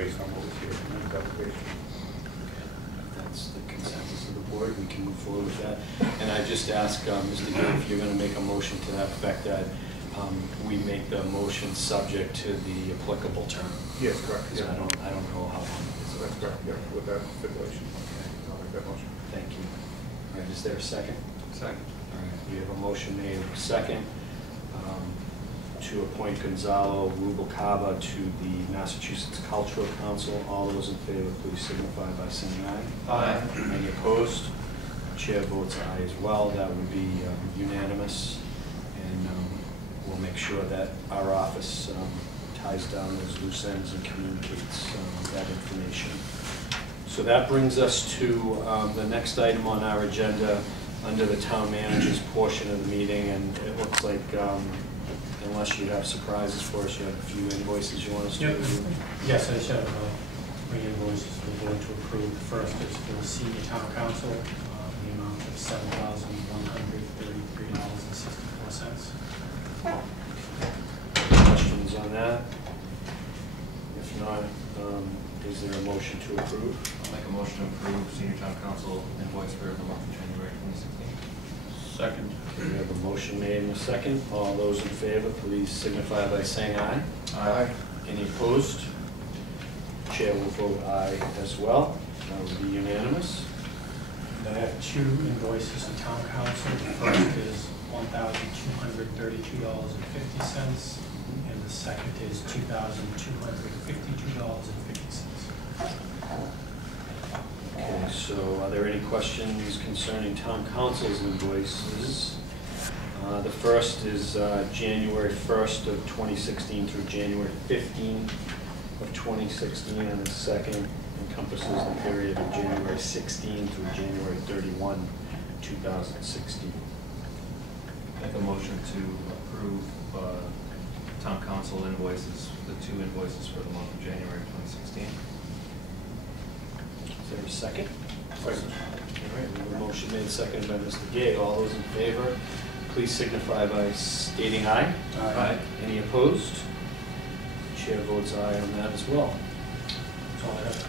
based on what we see in the application. If that's the consensus of the board, we can move forward with that. And I just ask Mr. Gay if you're going to make a motion to that effect, that we make the motion subject to the applicable term. Yes, correct. Because Yeah. I don't know how long it is. So that's correct. Yeah, with that stipulation. Okay. I'll make that motion. Thank you. All right, is there a second? Second. All right, we have a motion made second to appoint Gonzalo Rubalcaba to the Massachusetts Cultural Council. All those in favor, please signify by saying aye. Aye. Any opposed? Chair votes aye as well. That would be unanimous. And we'll make sure that our office ties down those loose ends and communicates that information. So that brings us to the next item on our agenda under the town manager's portion of the meeting, and it looks like, unless you have surprises for us, you have a few invoices you want us to review. Yes, I just have three invoices for the board to approve. The first is for the senior town council, the amount of $7,133.64. Questions on that? If not, is there a motion to approve? I'll make a motion to approve senior town council invoice for the month of January 2016. Second. We have a motion made and a second. All those in favor, please signify by saying aye. Aye. Any opposed? Chair will vote aye as well. That would be unanimous. And I have two invoices to town council. The first is $1,232.50, and the second is $2,252.50. Okay, so are there any questions concerning town council's invoices? The first is January 1st of 2016 through January 15th of 2016, and the second encompasses the period of January 16 through January 31, 2016. Make a motion to approve town council invoices, the two invoices for the month of January 2016. Is there a second? Second. All right, we have a motion made second by Mr. Gay. All those in favor, please signify by stating aye. Aye. Any opposed? Chair votes aye on that as well. That's all I have.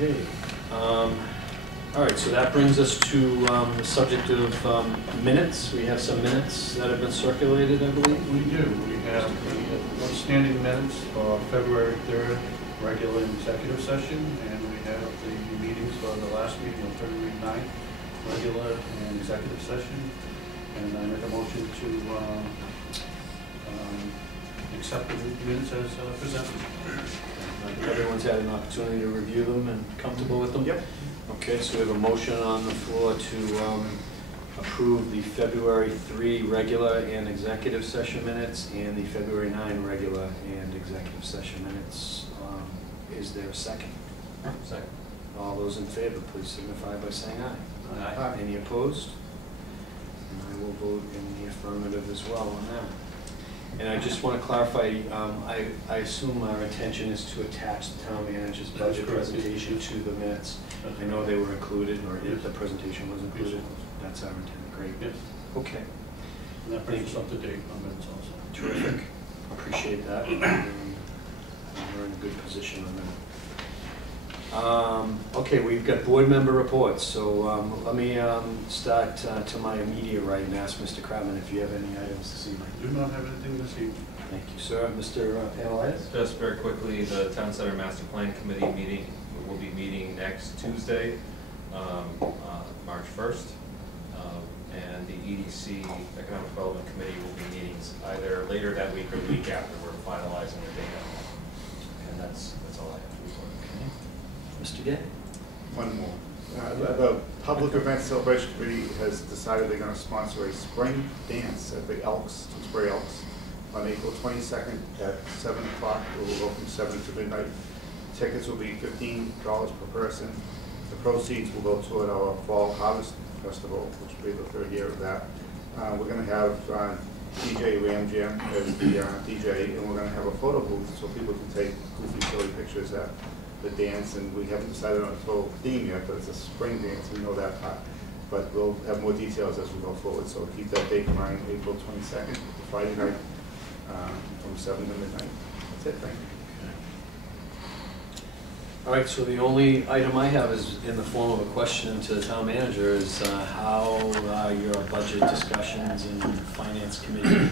Okay. All right, so that brings us to the subject of minutes. We have some minutes that have been circulated, I believe. We do. We have the outstanding minutes for February 3rd, regular executive session, and we have the meetings for the last meeting on February 9th, regular and executive session. And I make a motion to accept the minutes as presented. Everyone's had an opportunity to review them and comfortable with them? Yep. Okay, so we have a motion on the floor to approve the February 3 regular and executive session minutes and the February 9 regular and executive session minutes. Is there a second? Second. All those in favor, please signify by saying aye. Aye. Any opposed? And I will vote in the affirmative as well on that. And I just want to clarify, I assume our intention is to attach the town manager's budget presentation to the minutes. I know they were included, or if the presentation was included. That's our intent. Great. Yes. Okay. And that brings us up to date on minutes also. Terrific. Appreciate that. We're in a good position on that. Okay, we've got board member reports. So let me start to my immediate right and ask Mr. Kratman if you have any items this evening. Do not have anything this evening. Thank you, sir. Mr. Panelitis? Just very quickly, the Town Center Master Plan Committee meeting will be meeting next Tuesday, March 1st. And the EDC, Economic Development Committee, will be meeting either later that week or the week after. We're finalizing the data. And that's all I have to report. Okay. Mr. Gay? One more. The Public Event Celebration Committee has decided they're going to sponsor a spring dance at the Elks, Tewksbury Elks, on April 22nd at 7 o'clock. It will go from 7 to midnight. Tickets will be $15 per person. The proceeds will go toward our Fall Harvest Festival, which will be the third year of that. We're going to have DJ Ram Jam as the DJ, and we're going to have a photo booth so people can take goofy, silly pictures at the dance. And we haven't decided on a full theme yet, but it's a spring dance. We know that part. But we'll have more details as we go forward. So keep that date in mind, April 22nd, Friday night, from 7 to midnight. That's it. Thank you. All right, so the only item I have is in the form of a question to the town manager is how your budget discussions and finance committee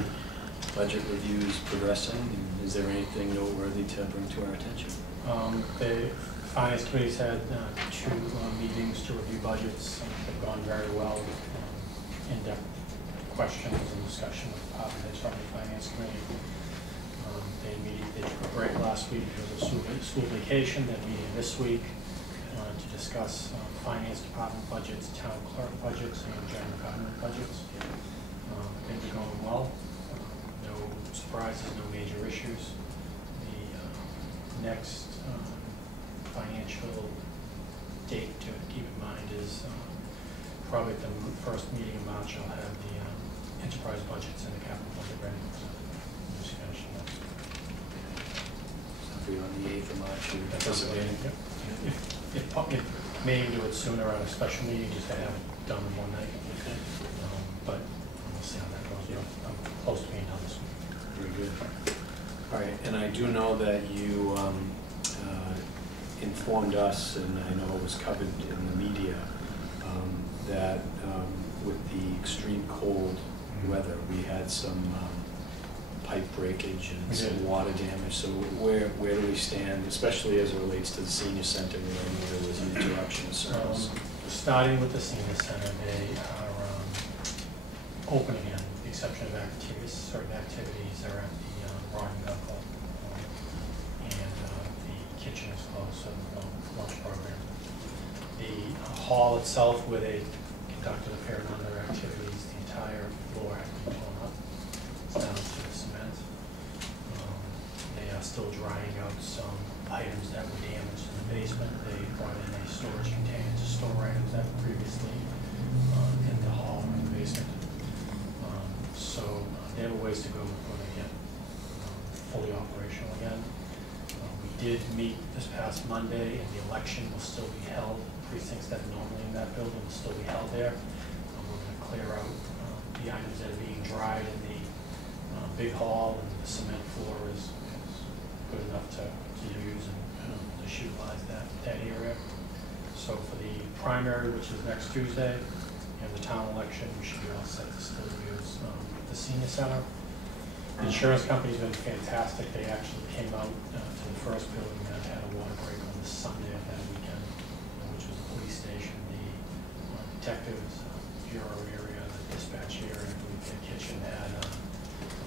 budget reviews progressing? And is there anything noteworthy to bring to our attention? The finance committee's had 2 meetings to review budgets. They've gone very well. In-depth questions and discussion with department heads from the finance committee. They took a break last week because of school vacation. They're meeting this week to discuss finance department budgets, town clerk budgets, and general government budgets. Things are going well. No surprises, no major issues. The next financial date to keep in mind is probably at the first meeting in March. I'll have the enterprise budgets and the capital budget ready. So just finishing that. So be on the 8th of March, you're anticipating? Yep. If may even do it sooner at a special meeting, just to have it done in one night. Okay. But we'll see how that goes. Yeah. I'm close to being done this week. Very good. All right, and I do know that you informed us, and I know it was covered in the media, that with the extreme cold weather, we had some pipe breakage and some water damage. So where do we stand, especially as it relates to the senior center where there was an interruption of service? Starting with the senior center, they are open again, with the exception of activities. Certain activities are at the Rodden Medical, and the kitchen is closed, so no lunch program. The hall itself, where they conducted a fair number of activities, the entire floor has been torn up. It's down to the cement. They are still drying out some items that were damaged in the basement. They brought in a storage container to store items that were previously in the hall in the basement. So they have a ways to go before they get fully operational again. We did meet this past Monday, and the election will still be held. Precincts that are normally in that building will still be held there. We're going to clear out the items that are being dried in the big hall, and the cement floor is good enough to use and to utilize that area. So for the primary, which is next Tuesday, and the town election, we should be all set to still use the senior center. The insurance company's been fantastic. They actually came out to the first building that had a water break on the Sunday of that weekend, which was the police station, the detectives, bureau area, the dispatch area. I believe the kitchen had a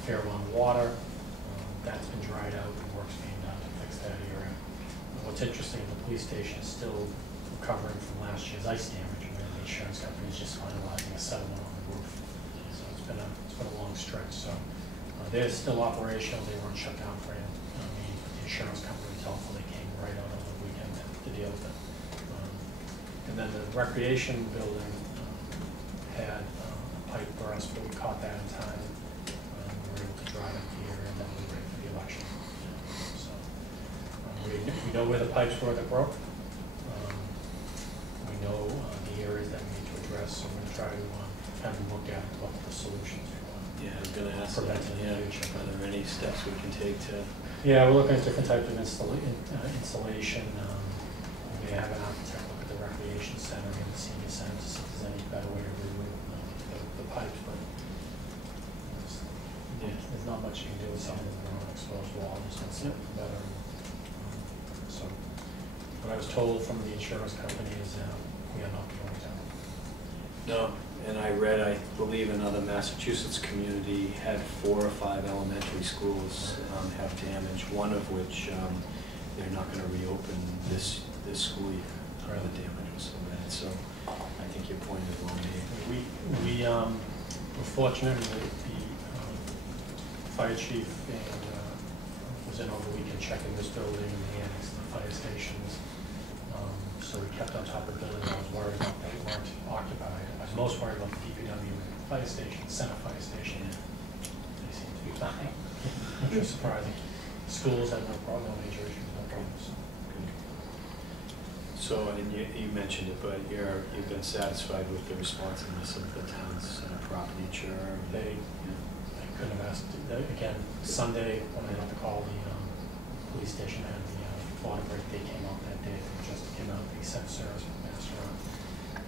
fair amount of water. That's been dried out and work's being done to fix that area. What's interesting, the police station is still recovering from last year's ice damage, where the insurance company is just finalizing a settlement on the roof. So it's been a long stretch. So they're still operational. They weren't shut down for any meeting, but the insurance company was helpful. They came right out on the weekend to deal with it. And then the recreation building had a pipe burst, but we caught that in time. We were able to drive it here, and then we were ready for the election. So we know where the pipes were that broke. We know the areas that we need to address, so we're going to try to have them look at what the solutions are. Yeah, I was going to ask that. Yeah, are there any steps we can take to? Yeah, we're looking at different types of installation. We have an architect look at the recreation center and the senior center to see if there's any better way to remove the pipes, but there's not much you can do with some of them that are on exposed wall. Just want something better. So what I was told from the insurance company is we are not going to. No. And I read, I believe another Massachusetts community had 4 or 5 elementary schools have damage, one of which they're not going to reopen this school year. The damage was so bad. So I think your point is well made. We were fortunate that the fire chief was in over the weekend checking this building and the annex and the fire stations. So we kept on top of the building. I was worried about they weren't occupied. I was most worried about the DPW fire station, center fire station. They seem to be fine, which was surprising. Schools had no problem, no major issues, no problems. Good. So, and you mentioned it, but you've been satisfied with the responsiveness of the town's property insurer? I couldn't have asked. Again, Sunday when I had to call the police station, I had the water break, they came out that day, they just came out, they sent service master out.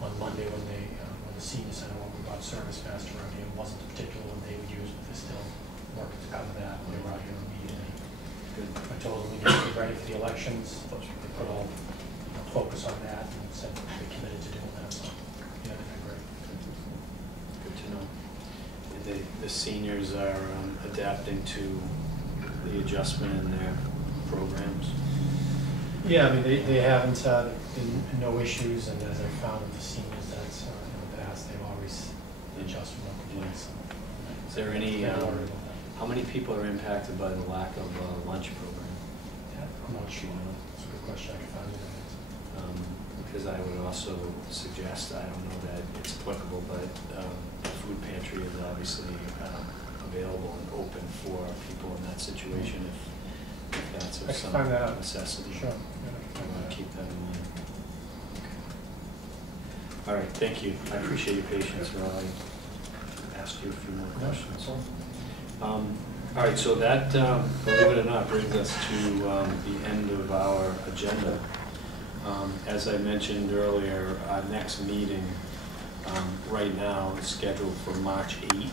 On Monday, when the senior center, when we got service master out here, it wasn't a particular one they would use, but they're still working to cover that, they were out here immediately. Good. I told them we need to be ready for the elections, they put all focus on that, and said they're committed to doing that, so, yeah, they're great. Good to know. The seniors are adapting to the adjustment in their programs. Yeah, I mean, they haven't been no issues, and as I found with the seniors, that's in the past, they've always adjusted no complaints. Is there any, Yeah, worried about that. how many people are impacted by the lack of lunch program? Yeah, I'm not sure. It's a good question. I can find it. Because I would also suggest, I don't know that it's applicable, but the food pantry is obviously available and open for people in that situation if that's I of can some find that out. necessity. Sure. I want to keep that in mind. Okay. All right, thank you. I appreciate your patience while I asked you a few more questions. All right, so that, believe it or not, brings us to the end of our agenda. As I mentioned earlier, our next meeting right now is scheduled for March 8th.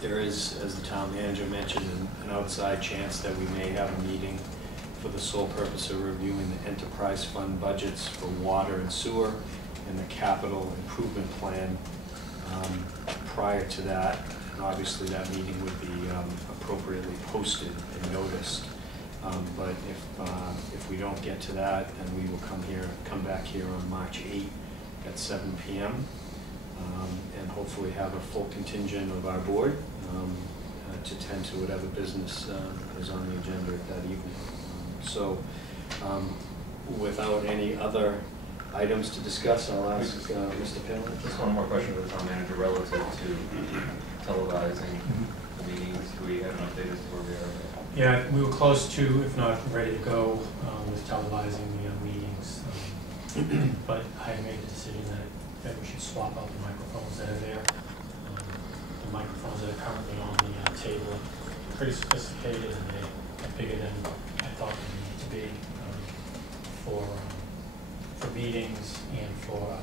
There is, as the town manager mentioned, an outside chance that we may have a meeting for the sole purpose of reviewing the enterprise fund budgets for water and sewer and the capital improvement plan prior to that. And obviously that meeting would be appropriately posted and noticed. But if we don't get to that, then we will come back here on March 8th at 7 p.m. And hopefully have a full contingent of our board to tend to whatever business is on the agenda at that evening. So without any other items to discuss, I'll ask Mr. Palin. Just one more question for the town manager relative to televising the meetings. Do we have an update as to where we are? Yeah, we were close to, if not ready to go, with televising the meetings. But I made the decision that we should swap out the microphones that are there. The microphones that are currently on the table are pretty sophisticated, and they're bigger than I thought they needed to be for meetings and for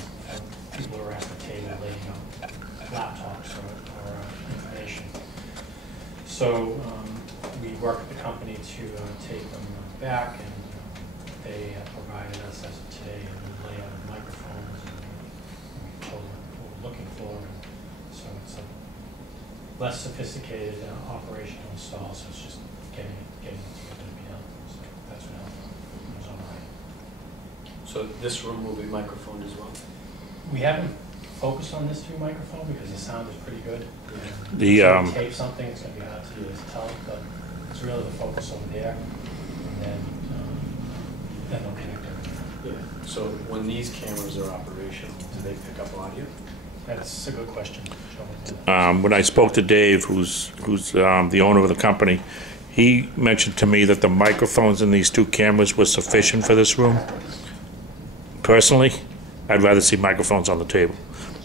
people who are at the table laying out laptops or information. So we worked with the company to take them back, and they provided us, as of today, a new layout of microphones, and we told them what we're looking for, and so it's a less sophisticated operational install, so it's just getting it together to be done. So that's what it was all right. So this room will be microphoned as well? We haven't focused on this through microphone because the sound is pretty good. The, So we tape something, it's going to be hard to tell, but it's really the focus over there, and then they'll connect everything. Yeah. So when these cameras are operational, do they pick up audio? That's a good question, Joe. When I spoke to Dave, who's the owner of the company, he mentioned to me that the microphones in these two cameras were sufficient for this room. Personally, I'd rather see microphones on the table.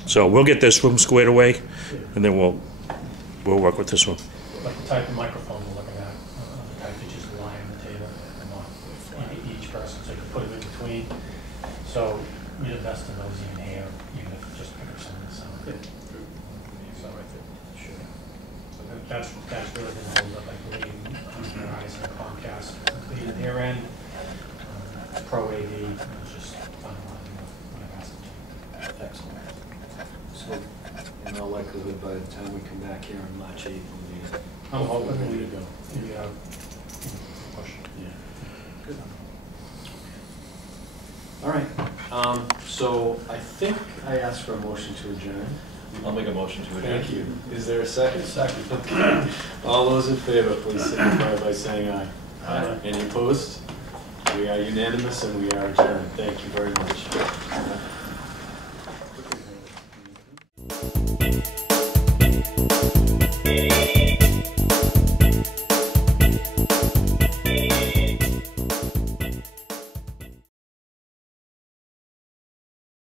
So we'll get this room squared away, and then we'll work with this one. But the type of microphone we're looking at, the type that just lie on the table, and not each person, so you can put them in between. So we invest in those even here, even if it just pick up some of the sound. Yeah. So Right there. Sure. So that's really been hold up, I believe, Verizon and Comcast completed their end. Pro AV was just finalizing what I've asked them to. Excellent. So in all likelihood, by the time we come back here on March 8th, we'll be I'm hoping ready we to go. push. Yeah. Good. All right. So I think I asked for a motion to adjourn. I'll make a motion to adjourn. Thank you. Is there a second? Second. All those in favor, please signify by saying aye. Aye. Any opposed? We are unanimous and we are adjourned. Thank you very much.